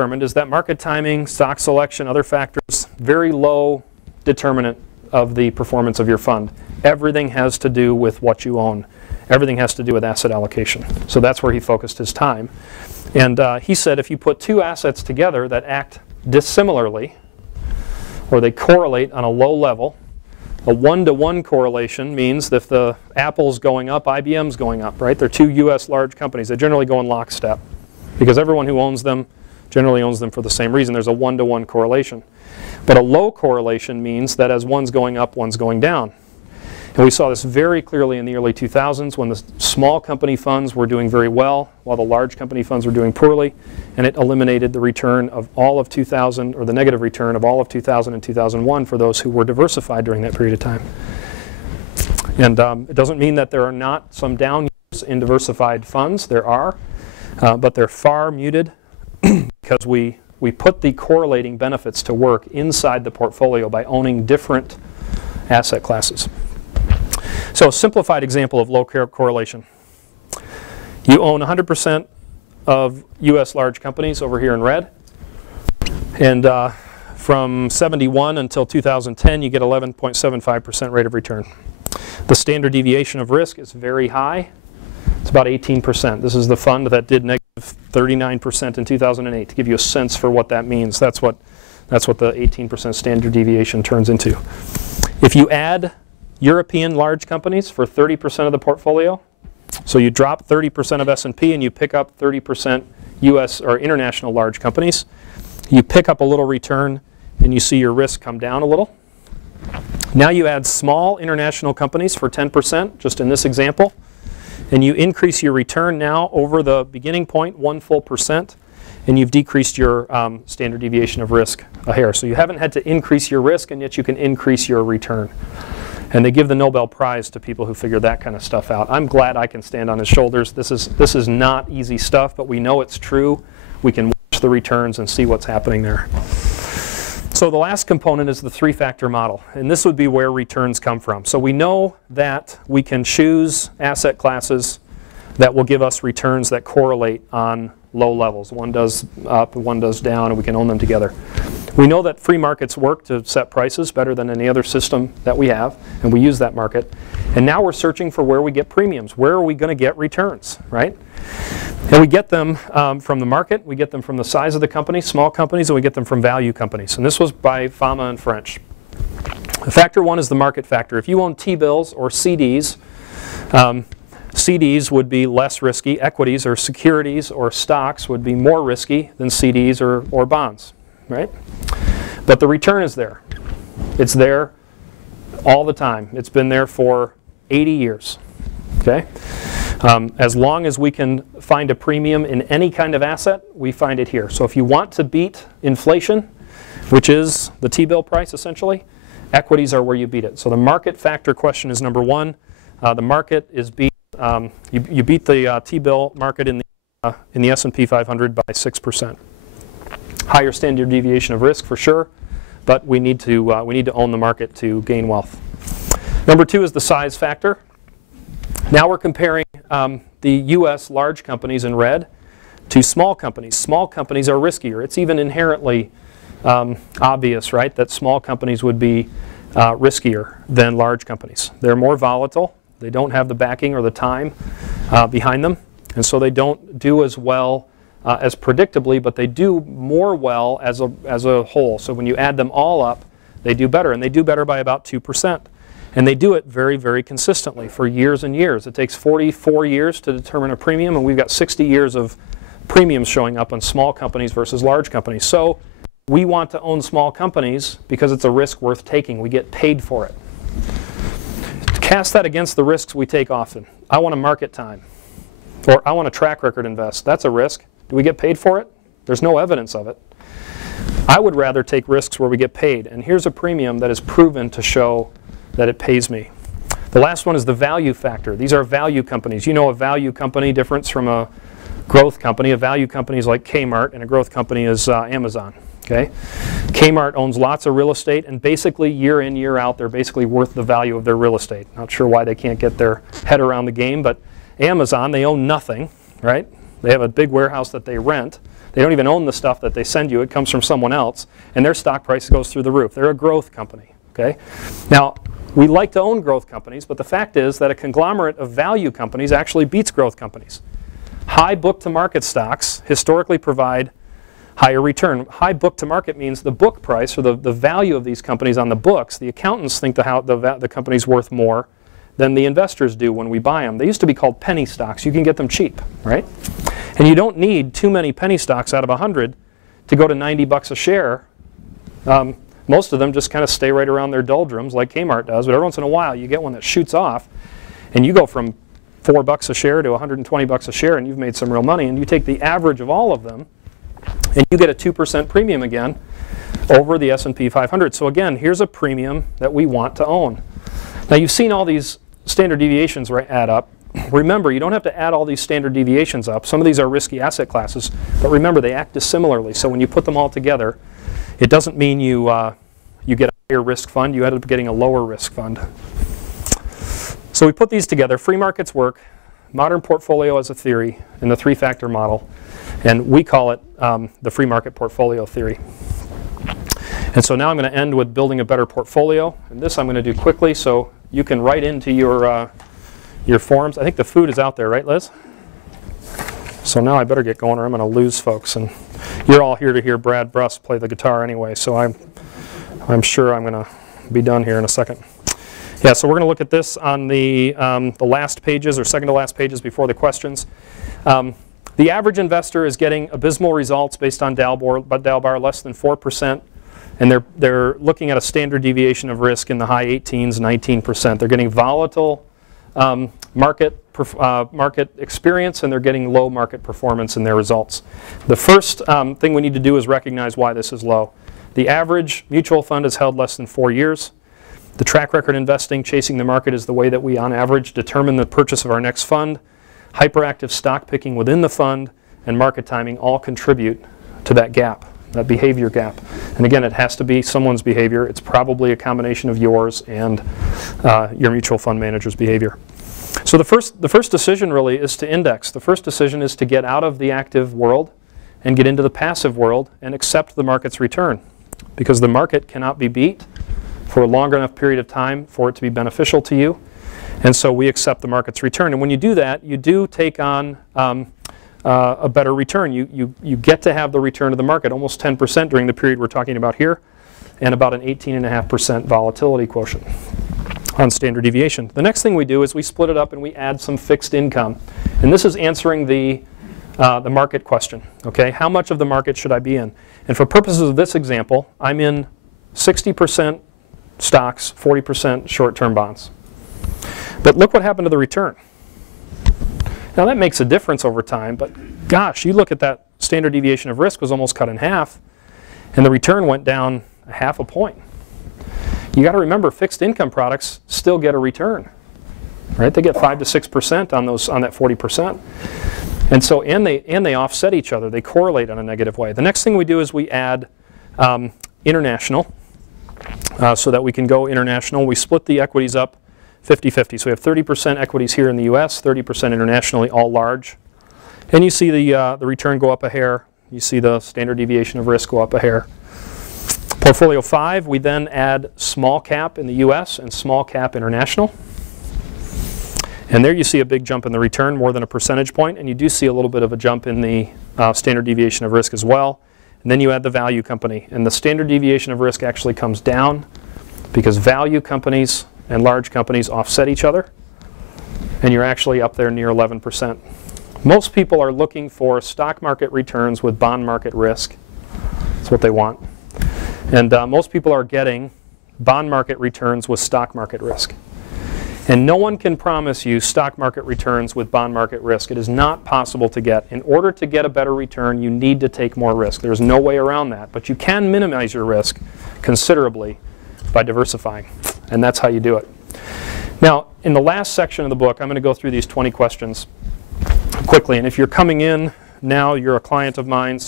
determined is that market timing, stock selection, other factors, very low determinant of the performance of your fund. Everything has to do with what you own. Everything has to do with asset allocation. So that's where he focused his time. And he said if you put two assets together that act dissimilarly, or they correlate on a low level, a one-to-one correlation means that if the Apple's going up, IBM's going up, right? They're two US large companies. They generally go in lockstep because everyone who owns them generally owns them for the same reason. There's a one-to-one correlation. But a low correlation means that as one's going up, one's going down. And we saw this very clearly in the early 2000s when the small company funds were doing very well while the large company funds were doing poorly, and it eliminated the return of all of 2000, or the negative return of all of 2000 and 2001 for those who were diversified during that period of time. And it doesn't mean that there are not some down years in diversified funds. There are, but they're far muted because we put the correlating benefits to work inside the portfolio by owning different asset classes. So a simplified example of low correlation. You own 100% of US large companies over here in red. And from 71 until 2010, you get 11.75% rate of return. The standard deviation of risk is very high. It's about 18%. This is the fund that did negative 39% in 2008, to give you a sense for what that means. That's what the 18% standard deviation turns into. If you add European large companies for 30% of the portfolio, so you drop 30% of S&P and you pick up 30% US or international large companies, you pick up a little return and you see your risk come down a little. Now you add small international companies for 10%, just in this example, and you increase your return now over the beginning point 1 full percent, and you've decreased your standard deviation of risk a hair. So you haven't had to increase your risk, and yet you can increase your return. And they give the Nobel Prize to people who figure that kind of stuff out. I'm glad I can stand on his shoulders. This is not easy stuff, but we know it's true. We can watch the returns and see what's happening there. So the last component is the three-factor model, and this would be where returns come from. So we know that we can choose asset classes that will give us returns that correlate on low levels. One does up, one does down, and we can own them together. We know that free markets work to set prices better than any other system that we have, and we use that market. And now we're searching for where we get premiums. Where are we going to get returns, right? And we get them from the market, we get them from the size of the company, small companies, and we get them from value companies. And this was by Fama and French. Factor one is the market factor. If you own T-bills or CDs, CDs would be less risky. Equities or securities or stocks would be more risky than CDs or bonds, right? But the return is there. It's there all the time. It's been there for 80 years, okay? As long as we can find a premium in any kind of asset, we find it here. So if you want to beat inflation, which is the T-bill price essentially, equities are where you beat it. So the market factor question is number one. The market is you beat the T-bill market in the S&P 500 by 6%. Higher standard deviation of risk for sure, but we need to own the market to gain wealth. Number two is the size factor. Now we're comparing the U.S. large companies in red to small companies. Small companies are riskier. It's even inherently obvious, right, that small companies would be riskier than large companies. They're more volatile. They don't have the backing or the time behind them, and so they don't do as well as predictably, but they do more well as a whole. So when you add them all up, they do better, and they do better by about 2%. And they do it very, very consistently for years and years. It takes 44 years to determine a premium, and we've got 60 years of premiums showing up on small companies versus large companies. So we want to own small companies because it's a risk worth taking. We get paid for it. Cast that against the risks we take often. I want a market time, or I want a track record invest. That's a risk. Do we get paid for it? There's no evidence of it. I would rather take risks where we get paid, and here's a premium that is proven to show that it pays me. The last one is the value factor. These are value companies. You know a value company difference from a growth company. A value company is like Kmart, and a growth company is Amazon. Okay? Kmart owns lots of real estate, and basically year in, year out, they're basically worth the value of their real estate. Not sure why they can't get their head around the game, but Amazon, they own nothing, right? They have a big warehouse that they rent, They don't even own the stuff that they send you. It comes from someone else, and their stock price goes through the roof. They're a growth company. Okay? Now, we like to own growth companies, but the fact is that a conglomerate of value companies actually beats growth companies. High book-to-market stocks historically provide higher return. High book-to-market means the book price, or the value of these companies on the books, the accountants think the company's worth more than the investors do when we buy them. They used to be called penny stocks. You can get them cheap, right? And you don't need too many penny stocks out of 100 to go to 90 bucks a share. Most of them just kind of stay right around their doldrums like Kmart does, but every once in a while you get one that shoots off and you go from 4 bucks a share to 120 bucks a share and you've made some real money, and you take the average of all of them and you get a 2% premium again over the S&P 500. So again, here's a premium that we want to own. Now you've seen all these standard deviations add up. Remember, you don't have to add all these standard deviations up. Some of these are risky asset classes, but remember, they act dissimilarly. So when you put them all together, it doesn't mean you get a higher risk fund. You end up getting a lower risk fund. So we put these together. Free markets work, modern portfolio as a theory, and the three-factor model. And we call it the free market portfolio theory. And so now I'm going to end with building a better portfolio. And this I'm going to do quickly so you can write into your forms. I think the food is out there, right, Liz? So now I better get going or I'm going to lose folks. And you're all here to hear Brad Bruss play the guitar anyway, so I'm sure I'm going to be done here in a second. Yeah, so we're going to look at this on the last pages, or second to last pages before the questions. The average investor is getting abysmal results based on Dalbar, less than 4%. And they're looking at a standard deviation of risk in the high 18s, 19%. They're getting volatile market experience, and they're getting low market performance in their results. The first thing we need to do is recognize why this is low. The average mutual fund is held less than 4 years. The track record investing, chasing the market, is the way that we, on average, determine the purchase of our next fund. Hyperactive stock picking within the fund and market timing all contribute to that gap, that behavior gap. And again, it has to be someone's behavior. It's probably a combination of yours and your mutual fund manager's behavior. So the first decision really is to index. The first decision is to get out of the active world and get into the passive world and accept the market's return, because the market cannot be beat for a long enough period of time for it to be beneficial to you. And so we accept the market's return. And when you do that, you do take on a better return. You get to have the return of the market, almost 10% during the period we're talking about here, and about an 18.5% volatility quotient on standard deviation. The next thing we do is we split it up and we add some fixed income. And this is answering the market question. Okay, how much of the market should I be in? And for purposes of this example, I'm in 60% stocks, 40% short-term bonds. But look what happened to the return. Now that makes a difference over time, but gosh, you look at that standard deviation of risk was almost cut in half, and the return went down 0.5 point. You got to remember, fixed income products still get a return, right? They get 5 to 6% on that 40%, and so and they offset each other. They correlate in a negative way. The next thing we do is we add international, so that we can go international. We split the equities up 50-50. So we have 30% equities here in the US, 30% internationally, all large. And you see the return go up a hair. You see the standard deviation of risk go up a hair. Portfolio 5, we then add small cap in the US and small cap international. And there you see a big jump in the return, more than a percentage point. And you do see a little bit of a jump in the standard deviation of risk as well. And then you add the value company. And the standard deviation of risk actually comes down because value companies and large companies offset each other, and you're actually up there near 11%. Most people are looking for stock market returns with bond market risk. That's what they want. And most people are getting bond market returns with stock market risk. And no one can promise you stock market returns with bond market risk. It is not possible to get. In order to get a better return, you need to take more risk. There's no way around that. But you can minimize your risk considerably by diversifying. And that's how you do it. Now, in the last section of the book, I'm going to go through these 20 questions quickly. And if you're coming in now, you're a client of mine.